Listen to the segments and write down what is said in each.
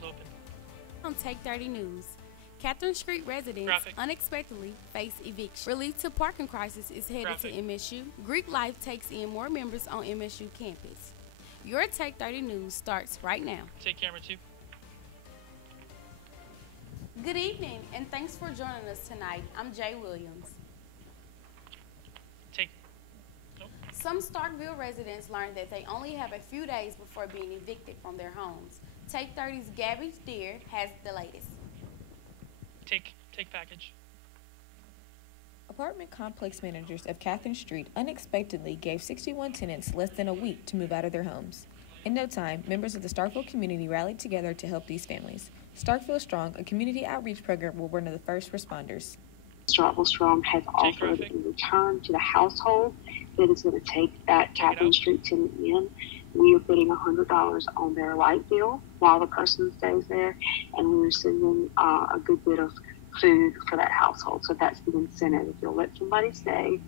Cold open. On Take 30 News, Catherine Street residents unexpectedly face eviction. Relief to parking crisis is headed to MSU. Greek life takes in more members on MSU campus. Your Take 30 News starts right now. Take camera 2. Good evening, and thanks for joining us tonight. I'm Jae Williams. Some Starkville residents learned that they only have a few days before being evicted from their homes. Take 30's Gabby Deer has the latest. Take package. Apartment complex managers of Catherine Street unexpectedly gave 61 tenants less than a week to move out of their homes. In no time, members of the Starkville community rallied together to help these families. Starkville Strong, a community outreach program, were one of the first responders. Starkville Strong has offered in return to the household that is going to take that Catherine Street tenant in. We are putting $100 on their light bill while the person stays there, and we're sending a good bit of food for that household. So that's the incentive. If you'll let somebody stay,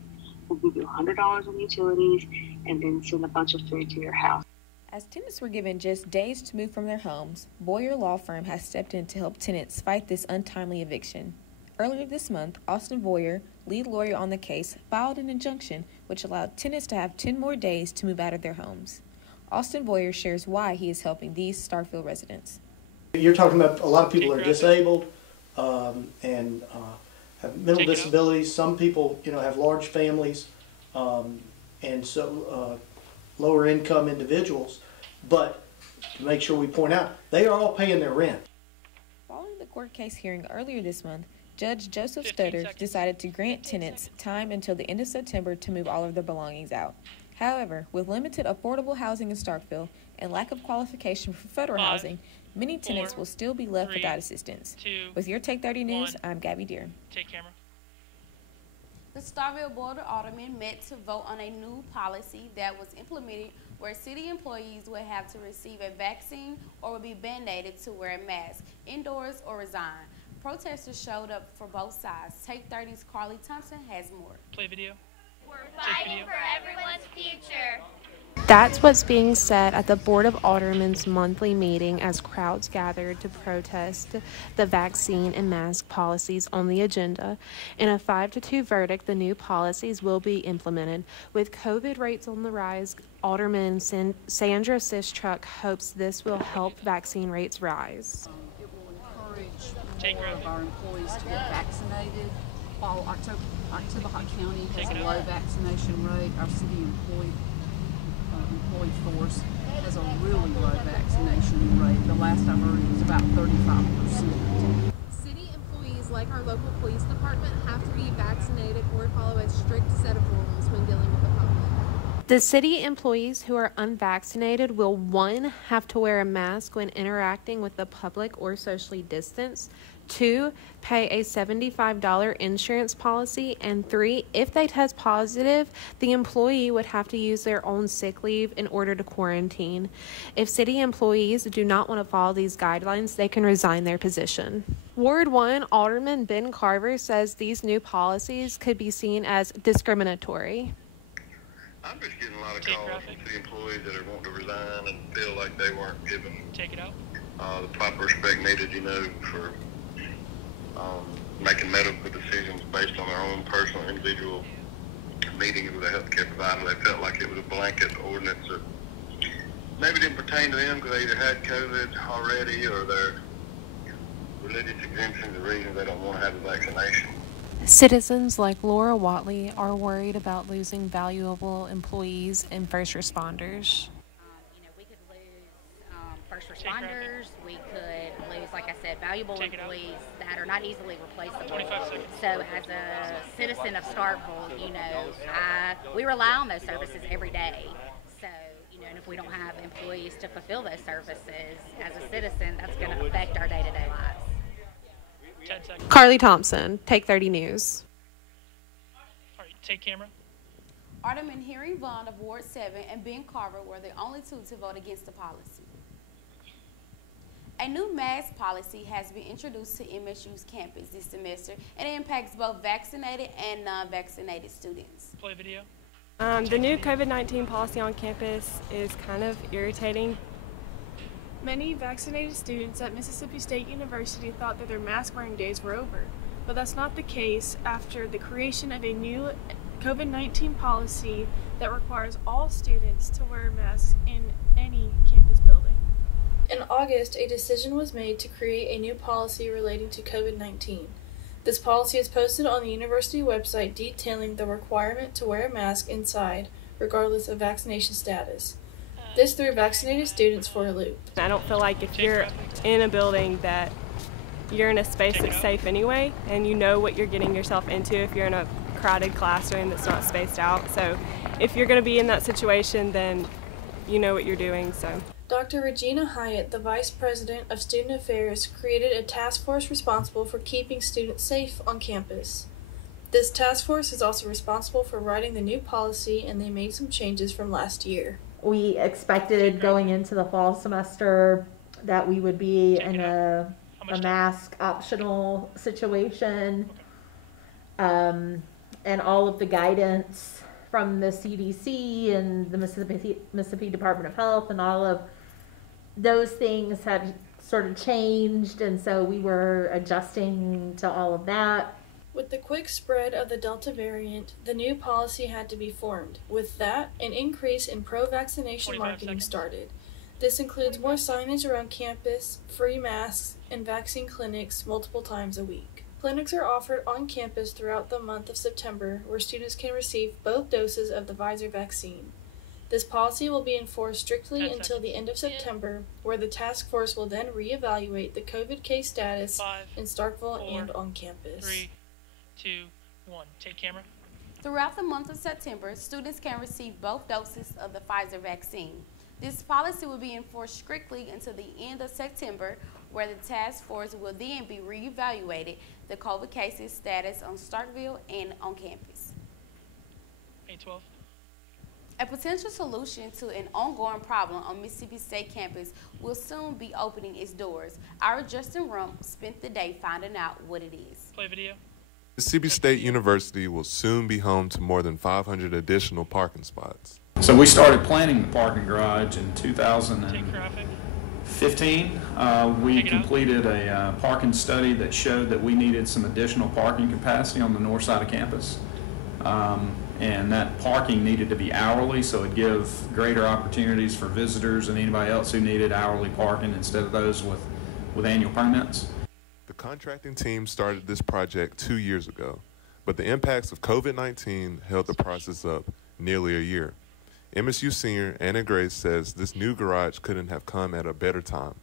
we'll give you $100 on utilities and then send a bunch of food to your house. As tenants were given just days to move from their homes, Boyer Law Firm has stepped in to help tenants fight this untimely eviction. Earlier this month, Austin Boyer, lead lawyer on the case, filed an injunction which allowed tenants to have 10 more days to move out of their homes. Austin Boyer shares why he is helping these Starkville residents. You're talking about a lot of people are disabled and have mental disabilities. Some people, have large families, and so lower income individuals. But to make sure we point out, they are all paying their rent. Following the court case hearing earlier this month, Judge Joseph Stutter decided to grant tenants time until the end of September to move all of their belongings out. However, with limited affordable housing in Starkville and lack of qualification for federal housing, many tenants will still be left without assistance. With your Take 30 News, I'm Gabby Deer. Take camera. The Starkville Board of Aldermen met to vote on a new policy that was implemented where city employees would have to receive a vaccine or would be mandated to wear a mask indoors or resign. Protesters showed up for both sides. Take 30's Carly Thompson has more. Play video. We're fighting for everyone's future. That's what's being said at the Board of Aldermen's monthly meeting as crowds gathered to protest the vaccine and mask policies on the agenda. In a 5-2 verdict, the new policies will be implemented. With COVID rates on the rise, Alderman Sandra Sistruck hopes this will help vaccine rates rise. It will encourage more of our employees to get vaccinated. While Oktibbeha County has a low vaccination rate, our city employee force has a really low vaccination rate. The last I heard it was about 35%. City employees, like our local police department, have to be vaccinated or follow a strict set of rules when dealing with the public. The city employees who are unvaccinated will 1. have to wear a mask when interacting with the public or socially distance, 2. pay a $75 insurance policy, and 3. if they test positive, the employee would have to use their own sick leave in order to quarantine. If city employees do not want to follow these guidelines, they can resign their position. Ward 1 Alderman Ben Carver says these new policies could be seen as discriminatory. I'm just getting a lot of calls from city employees that are wanting to resign and feel like they weren't given the proper respect needed, for making medical decisions based on their own personal, individual meetings with a healthcare provider. They felt like it was a blanket ordinance that maybe didn't pertain to them because they either had COVID already or their religious exemptions are reasons they don't want to have a vaccination. Citizens like Laura Watley are worried about losing valuable employees and first responders. We could lose first responders. We could lose, like I said, valuable employees that are not easily replaceable. So as a citizen of Starkville, we rely on those services every day. So, and if we don't have employees to fulfill those services as a citizen, that's going to affect our day-to-day lives. Carly Thompson, Take 30 News. All right, take camera. Alderman Henry Vaughn of Ward 7 and Ben Carver were the only two to vote against the policy. A new mask policy has been introduced to MSU's campus this semester, and it impacts both vaccinated and non-vaccinated students. Play video. The new COVID-19 policy on campus is kind of irritating. Many vaccinated students at Mississippi State University thought that their mask-wearing days were over, but that's not the case after the creation of a new COVID-19 policy that requires all students to wear masks in any campus building. In August, a decision was made to create a new policy relating to COVID-19. This policy is posted on the university website detailing the requirement to wear a mask inside, regardless of vaccination status. This threw vaccinated students for a loop. I don't feel like if you're in a building that you're in a space that's safe anyway, and you know what you're getting yourself into if you're in a crowded classroom that's not spaced out. So if you're going to be in that situation, then you know what you're doing. So Dr. Regina Hyatt, the Vice President of Student Affairs, created a task force responsible for keeping students safe on campus. This task force is also responsible for writing the new policy, and they made some changes from last year. We expected going into the fall semester that we would be in a mask optional situation, and all of the guidance from the CDC and the Mississippi Department of Health and all of those things had sort of changed, and so we were adjusting to all of that. With the quick spread of the Delta variant, the new policy had to be formed. With that, an increase in pro-vaccination marketing started. This includes more signage around campus, free masks, and vaccine clinics multiple times a week. Clinics are offered on campus throughout the month of September, where students can receive both doses of the Pfizer vaccine. This policy will be enforced strictly until the end of September, where the task force will then reevaluate the COVID case status in Starkville and on campus. 3, 2, 1. Take camera. Throughout the month of September, students can receive both doses of the Pfizer vaccine. This policy will be enforced strictly until the end of September, where the task force will then be reevaluated the COVID cases status on Starkville and on campus. 812. A potential solution to an ongoing problem on Mississippi State campus will soon be opening its doors. Our Justin Rumph spent the day finding out what it is. Play video. Mississippi State University will soon be home to more than 500 additional parking spots. So we started planning the parking garage in 2015. We completed a parking study that showed that we needed some additional parking capacity on the north side of campus. And that parking needed to be hourly, so it'd give greater opportunities for visitors and anybody else who needed hourly parking instead of those with annual permits. The contracting team started this project 2 years ago, but the impacts of COVID-19 held the process up nearly a year. MSU senior Anna Grace says this new garage couldn't have come at a better time.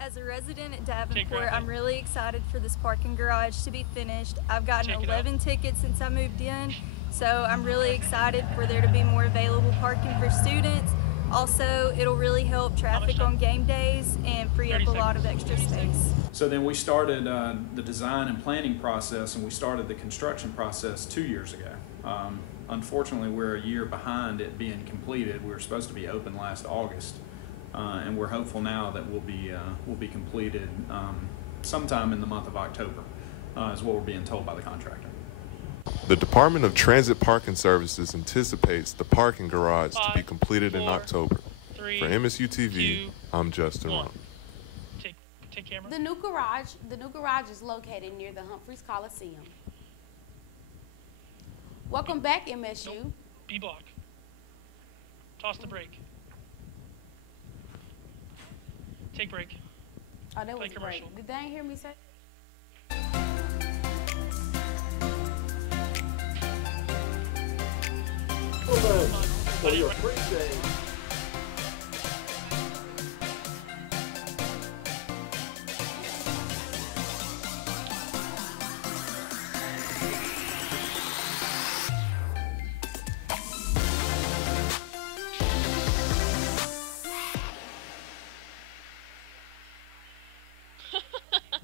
As a resident at Davenport, I'm really excited for this parking garage to be finished. I've gotten 11 tickets since I moved in, so I'm really excited for there to be more available parking for students. Also, it'll really help traffic on game days and free up a lot of extra space. So then we started the design and planning process, and we started the construction process 2 years ago. Unfortunately, we're a year behind it being completed. We were supposed to be open last August, and we're hopeful now that we'll be completed sometime in the month of October, is what we're being told by the contractor. The Department of Transit Parking Services anticipates the parking garage to be completed in October. For MSU TV, I'm Justin Rumph. Take camera. The new garage is located near the Humphreys Coliseum. Welcome back, MSU. Nope. B block. Toss the brake. Take break. Oh, that was great. Did they hear me say? For your pre-save.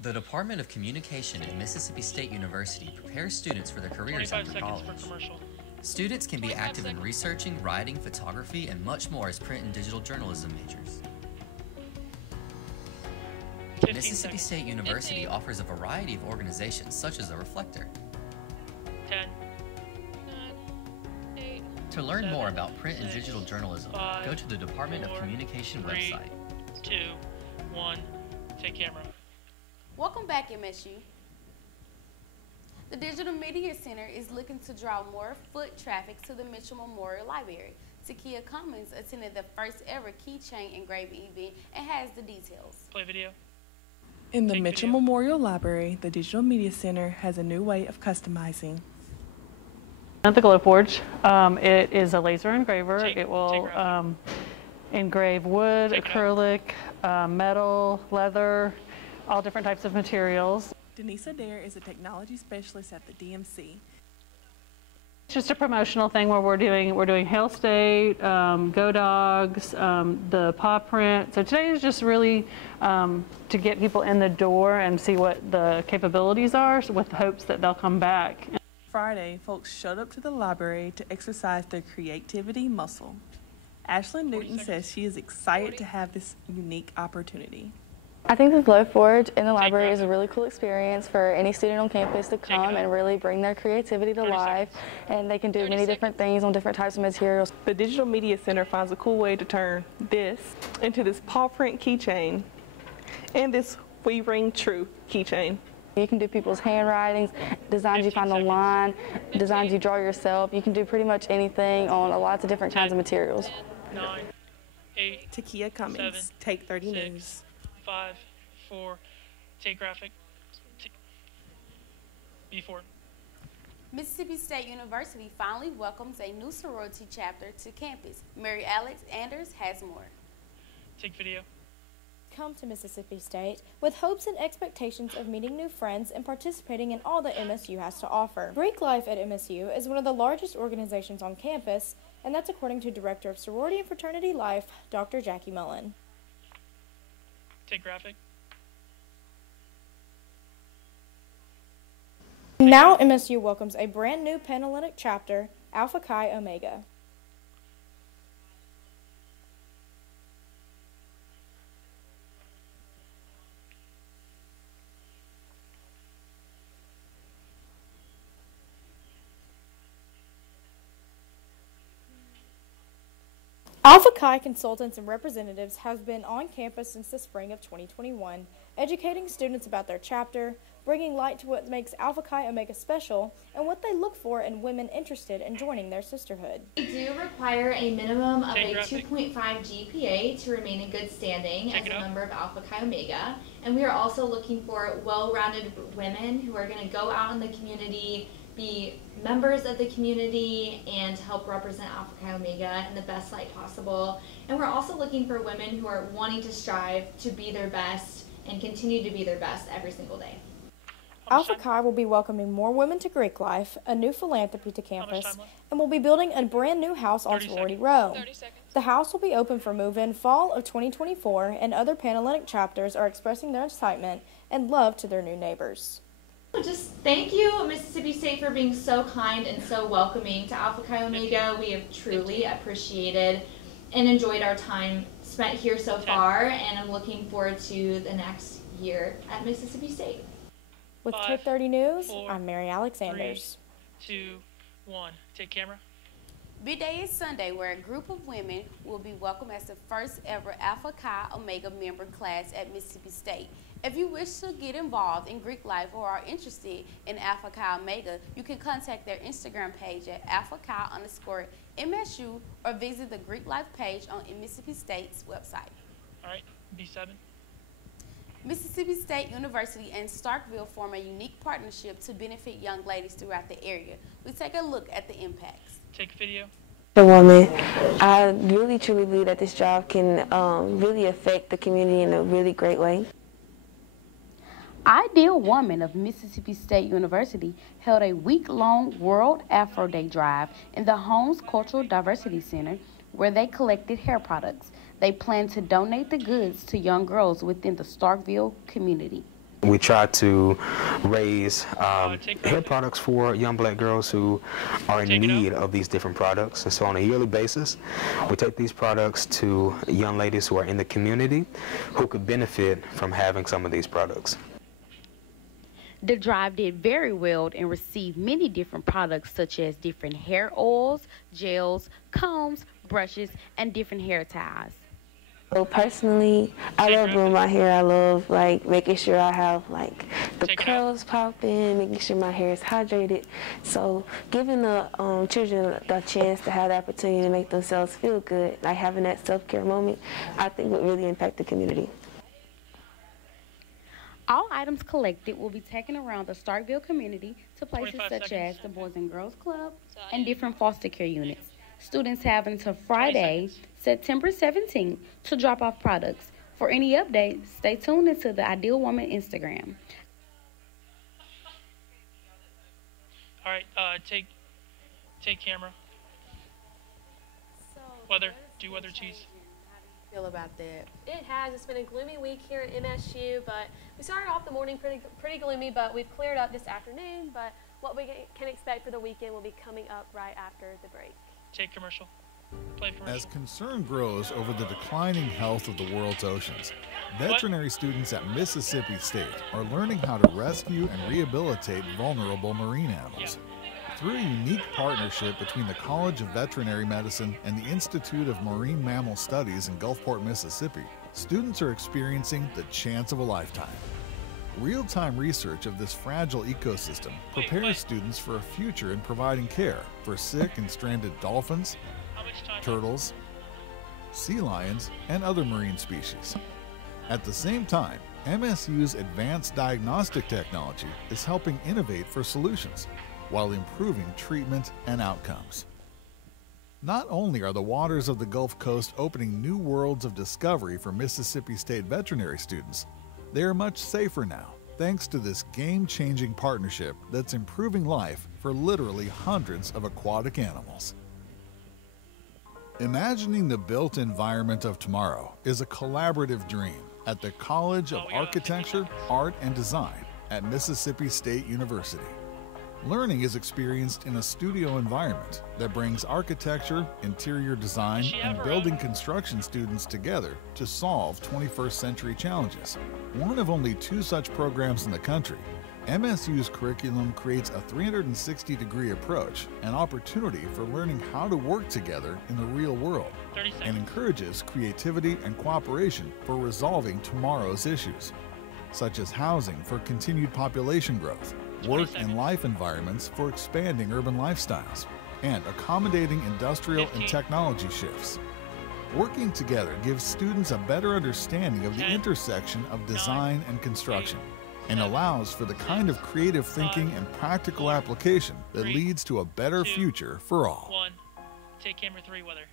The Department of Communication at Mississippi State University prepares students for their careers after college. Students can be active in researching, writing, photography, and much more as print and digital journalism majors. Mississippi State University offers a variety of organizations such as the Reflector. 10, 9, 8, to learn more about print and digital journalism, go to the Department of Communication website. 2, 1, take camera. Welcome back, MSU. The Digital Media Center is looking to draw more foot traffic to the Mitchell Memorial Library. Takia Cummins attended the first ever keychain engraving event and has the details. Play video. In the Mitchell Memorial Library, the Digital Media Center has a new way of customizing. At the Glow Forge, it is a laser engraver. It will engrave wood, acrylic, metal, leather, all different types of materials. Denise Adair is a technology specialist at the DMC. It's just a promotional thing where we're doing Hail State, Go Dogs, the paw print. So today is just really to get people in the door and see what the capabilities are, with the hopes that they'll come back. Friday, folks showed up to the library to exercise their creativity muscle. Ashlyn Newton says she is excited to have this unique opportunity. I think the Glow Forge in the library is a really cool experience for any student on campus to come and really bring their creativity to life, and they can do many different things on different types of materials. The Digital Media Center finds a cool way to turn this into this paw print keychain and this We Ring True keychain. You can do people's handwritings, designs you find online, designs you draw yourself. You can do pretty much anything on lots of different kinds of materials. 9, 8, Takia Cummins, 7, Take 30 6, News. 5, 4, take graphic, B4. Mississippi State University finally welcomes a new sorority chapter to campus. Mary Alex Anders has more. Take video. Come to Mississippi State with hopes and expectations of meeting new friends and participating in all that MSU has to offer. Greek life at MSU is one of the largest organizations on campus, and that's according to Director of Sorority and Fraternity Life, Dr. Jackie Mullen. Take graphic. Now MSU welcomes a brand new Panhellenic chapter, Alpha Chi Omega. Alpha Chi consultants and representatives have been on campus since the spring of 2021, educating students about their chapter, bringing light to what makes Alpha Chi Omega special, and what they look for in women interested in joining their sisterhood. We do require a minimum of a 2.5 GPA to remain in good standing as a member of Alpha Chi Omega, and we are also looking for well-rounded women who are going to go out in the community, be members of the community, and help represent Alpha Chi Omega in the best light possible. And we're also looking for women who are wanting to strive to be their best and continue to be their best every single day. Alpha Chi will be welcoming more women to Greek life, a new philanthropy to campus, and will be building a brand new house on Sorority Row. The house will be open for move-in fall of 2024, and other Panhellenic chapters are expressing their excitement and love to their new neighbors. Just thank you, Mississippi State, for being so kind and so welcoming to Alpha Chi Omega. We have truly appreciated and enjoyed our time spent here so far, and I'm looking forward to the next year at Mississippi State. With Take 30 News, I'm Mary Alex Anders. 3, 2, 1, take camera. B-Day is Sunday, where a group of women will be welcomed as the first ever Alpha Chi Omega member class at Mississippi State. If you wish to get involved in Greek life or are interested in Alpha Chi Omega, you can contact their Instagram page at alphachi_MSU or visit the Greek life page on Mississippi State's website. All right, B7. Mississippi State University and Starkville form a unique partnership to benefit young ladies throughout the area. We take a look at the impacts. Take video. A woman, I really truly believe that this job can really affect the community in a really great way. Ideal Woman of Mississippi State University held a week-long World Afro Day drive in the Holmes Cultural Diversity Center, where they collected hair products. They plan to donate the goods to young girls within the Starkville community. We try to raise hair products for young black girls who are in need of these different products. And so on a yearly basis, we take these products to young ladies who are in the community who could benefit from having some of these products. The drive did very well and received many different products such as different hair oils, gels, combs, brushes, and different hair ties. So personally, I love doing my hair. I love like making sure I have like the curls popping, making sure my hair is hydrated. So giving the children the chance to have the opportunity to make themselves feel good, like having that self-care moment, I think would really impact the community. All items collected will be taken around the Starkville community to places such as the Boys and Girls Club and different foster care units. Students have until Friday, September 17th to drop off products. For any updates, stay tuned into the Ideal Woman Instagram. All right, take camera. Weather, do weather, cheese. Feel about that? It has. It's been a gloomy week here at MSU, but we started off the morning pretty gloomy, but we've cleared up this afternoon. But what we can expect for the weekend will be coming up right after the break. Take commercial. Play commercial. As concern grows over the declining health of the world's oceans, veterinary students at Mississippi State are learning how to rescue and rehabilitate vulnerable marine animals. Through a unique partnership between the College of Veterinary Medicine and the Institute of Marine Mammal Studies in Gulfport, Mississippi, students are experiencing the chance of a lifetime. Real-time research of this fragile ecosystem prepares students for a future in providing care for sick and stranded dolphins, turtles, sea lions, and other marine species. At the same time, MSU's advanced diagnostic technology is helping innovate for solutions while improving treatment and outcomes. Not only are the waters of the Gulf Coast opening new worlds of discovery for Mississippi State veterinary students, they are much safer now, thanks to this game-changing partnership that's improving life for literally hundreds of aquatic animals. Imagining the built environment of tomorrow is a collaborative dream at the College of Architecture, Art, and Design at Mississippi State University. Learning is experienced in a studio environment that brings architecture, interior design, and building construction students together to solve 21st century challenges. One of only 2 such programs in the country, MSU's curriculum creates a 360-degree approach and opportunity for learning how to work together in the real world, and encourages creativity and cooperation for resolving tomorrow's issues, such as housing for continued population growth, work and life environments for expanding urban lifestyles, and accommodating industrial and technology shifts. Working together gives students a better understanding of the intersection of design and construction, and allows for the kind of creative thinking and practical application that leads to a better future for all. 1. Take camera 3 weather.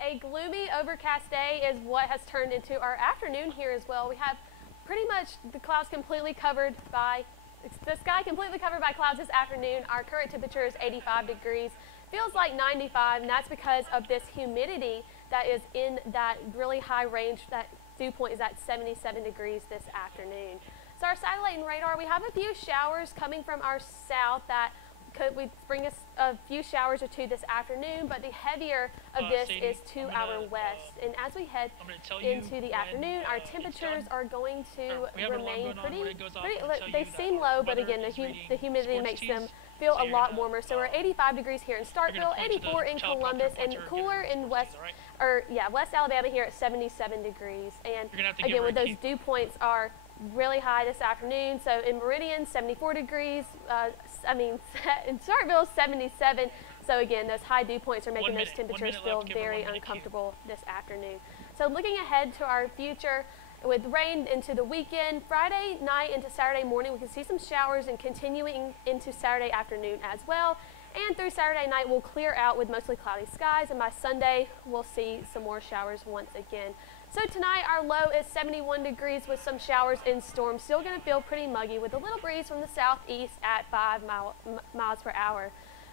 A gloomy, overcast day is what has turned into our afternoon here as well. We have pretty much the clouds completely covered by the sky completely covered by clouds this afternoon. Our current temperature is 85 degrees. Feels like 95, and that's because of this humidity that is in that really high range. That dew point is at 77 degrees this afternoon. So our satellite and radar, we have a few showers coming from our south that could bring us a few showers or 2 this afternoon, but the heavier of this Sadie, is to our west. And as we head into the afternoon, our temperatures are going to remain pretty they seem low, but again, the humidity makes them feel a lot warmer. So we're 85 degrees here in Starkville, 84 in Columbus, and cooler in West Alabama here at 77 degrees. And again, with those dew points are really high this afternoon. So in Meridian, 74 degrees. In Starkville, 77. So again, those high dew points are making those temperatures feel very uncomfortable this afternoon. So looking ahead to our future, with rain into the weekend, Friday night into Saturday morning, we can see some showers, and continuing into Saturday afternoon as well. And through Saturday night, we'll clear out with mostly cloudy skies, and by Sunday, we'll see some more showers once again. So tonight, our low is 71 degrees with some showers and storms. Still going to feel pretty muggy with a little breeze from the southeast at 5 miles per hour.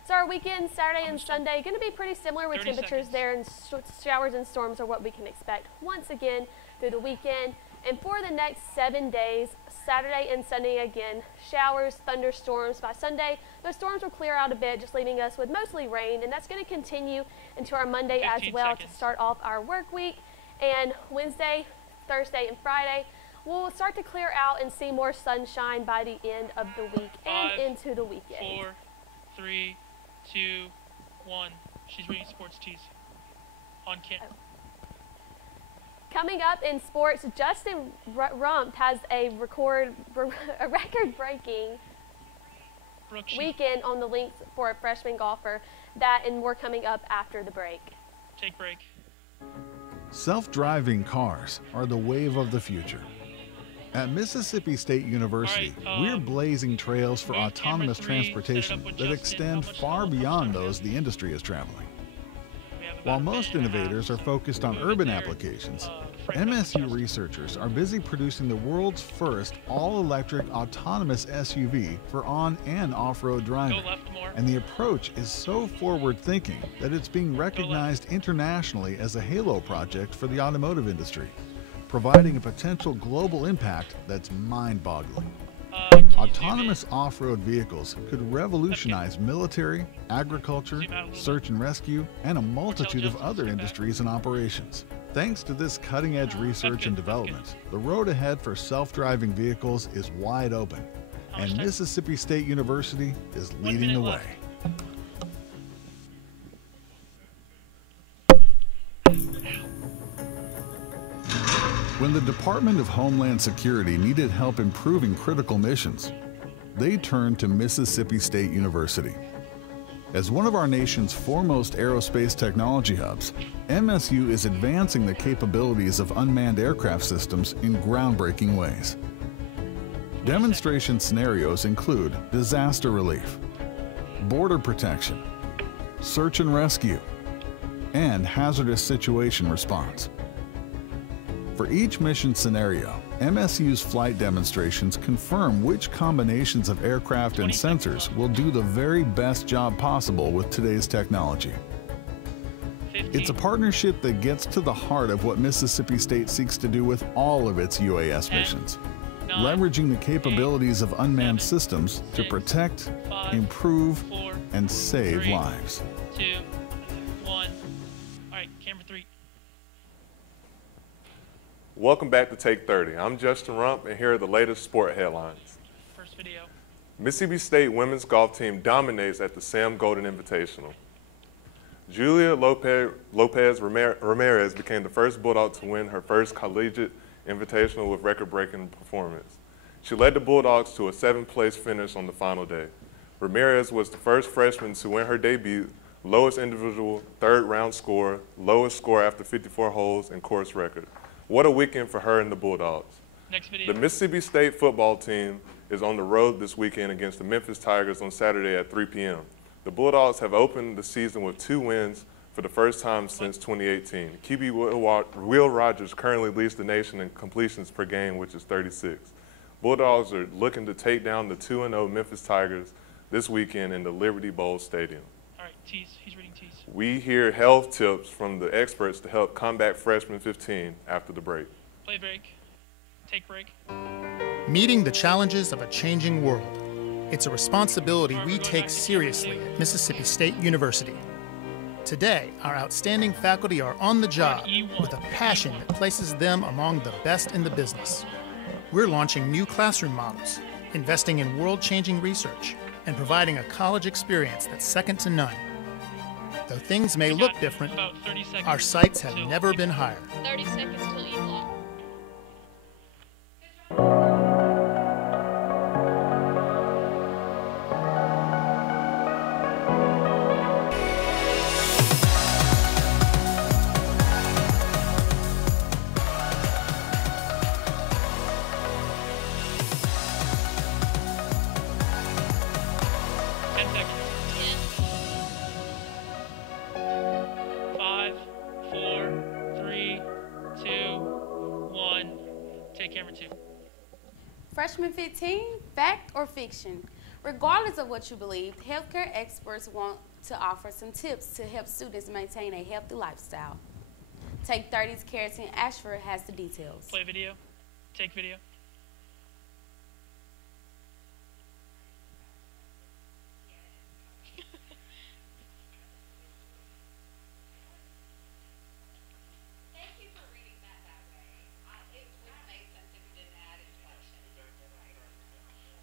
So our weekend, Saturday and Sunday, going to be pretty similar with temperatures there, and showers and storms are what we can expect once again through the weekend. And for the next 7 days, Saturday and Sunday again, showers, thunderstorms. By Sunday, those storms will clear out a bit, just leaving us with mostly rain, and that's going to continue into our Monday as well to start off our work week. And Wednesday, Thursday, and Friday, we'll start to clear out and see more sunshine by the end of the week and into the weekend. 4, 3, 2, 1. She's reading sports tees. On camera. Coming up in sports, Justin Rumph has a record-breaking weekend on the links for a freshman golfer. That and more coming up after the break. Take break. Self-driving cars are the wave of the future. At Mississippi State University, we're blazing trails for autonomous transportation that extend far beyond those the industry is traveling. While most innovators are focused on urban applications, MSU researchers are busy producing the world's first all-electric autonomous SUV for on- and off-road driving. And the approach is so forward-thinking that it's being recognized internationally as a halo project for the automotive industry, providing a potential global impact that's mind-boggling. Autonomous off-road vehicles could revolutionize military, agriculture, search and rescue, and a multitude of other industries and operations. Thanks to this cutting-edge research and development, the road ahead for self-driving vehicles is wide open, and Mississippi State University is leading the way. When the Department of Homeland Security needed help improving critical missions, they turned to Mississippi State University. As one of our nation's foremost aerospace technology hubs, MSU is advancing the capabilities of unmanned aircraft systems in groundbreaking ways. Demonstration scenarios include disaster relief, border protection, search and rescue, and hazardous situation response. For each mission scenario, MSU's flight demonstrations confirm which combinations of aircraft and sensors will do the very best job possible with today's technology. It's a partnership that gets to the heart of what Mississippi State seeks to do with all of its UAS missions, leveraging the capabilities of unmanned systems to protect, improve, and save lives. 2, 1. All right, camera 3. Welcome back to Take 30. I'm Justin Rumph, and here are the latest sport headlines. First video. Mississippi State women's golf team dominates at the Sam Golden Invitational. Julia Lopez Ramirez became the first Bulldog to win her first collegiate invitational with record-breaking performance. She led the Bulldogs to a 7th-place finish on the final day. Ramirez was the first freshman to win her debut, lowest individual third-round score, lowest score after 54 holes, and course record. What a weekend for her and the Bulldogs. Next video. The Mississippi State football team is on the road this weekend against the Memphis Tigers on Saturday at 3 p.m. The Bulldogs have opened the season with 2 wins for the first time since 2018. QB Will Rogers currently leads the nation in completions per game, which is 36. Bulldogs are looking to take down the 2-0 Memphis Tigers this weekend in the Liberty Bowl Stadium. All right, tease. He's reading tease. We hear health tips from the experts to help combat freshman 15 after the break. Play break. Take break. Meeting the challenges of a changing world. It's a responsibility we take seriously at Mississippi State University. Today, our outstanding faculty are on the job with a passion that places them among the best in the business. We're launching new classroom models, investing in world-changing research, and providing a college experience that's second to none. Though things may look different, our sights have never been higher. 30 seconds till you block. Freshman 15, fact or fiction? Regardless of what you believe, healthcare experts want to offer some tips to help students maintain a healthy lifestyle. Take 30's Keratin Ashford has the details. Play video. Take video.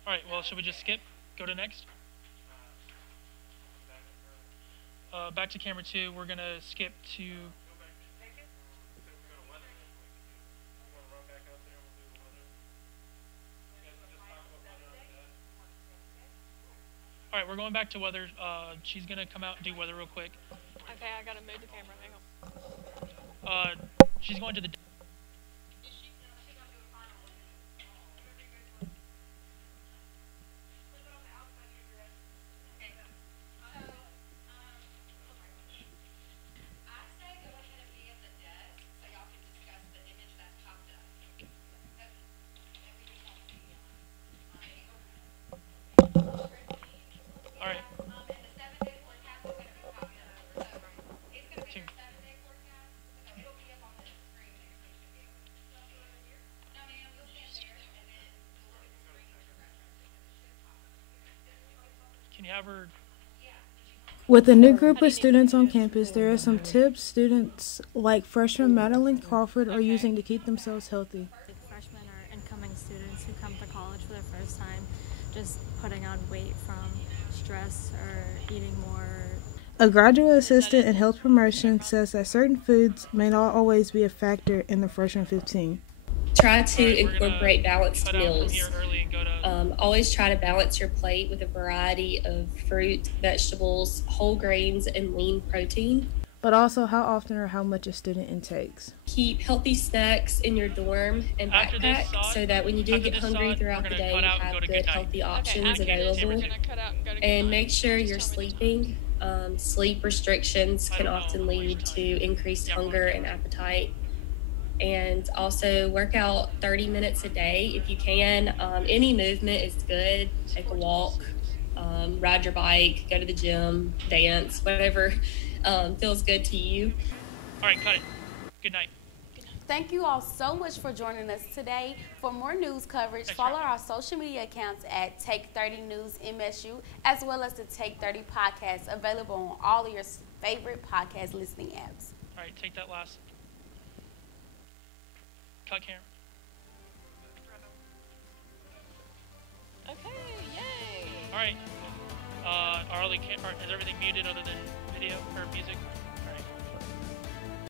All right, well, should we just skip? Go to next? Back to camera 2, we're going to skip to... Alright, we're going back to weather. She's gonna come out and do weather real quick. Okay, I gotta move the camera. Hang on. She's going to the... Can you have her... With a new group of students on campus, there are some tips students like freshman Marilee Crawford are using to keep themselves healthy. Freshmen or incoming students who come to college for their first time, just putting on weight from stress or eating more. A graduate assistant in health promotion says that certain foods may not always be a factor in the freshman 15. Try to incorporate balanced meals. Always try to balance your plate with a variety of fruit, vegetables, whole grains, and lean protein. But also how often or how much a student intakes. Keep healthy snacks in your dorm and backpack so that when you do get hungry throughout the day, you have good healthy options available. And make sure you're sleeping. Sleep restrictions can often lead to increased hunger and appetite. And also work out 30 minutes a day if you can. Any movement is good. Take a walk, ride your bike, go to the gym, dance, whatever feels good to you. All right, cut it. Good night. Thank you all so much for joining us today. For more news coverage, follow our social media accounts at Take 30 News MSU, as well as the Take 30 podcast, available on all of your favorite podcast listening apps. All right, take that last. Cut camera. Okay, yay! All right. Is everything muted other than video or music?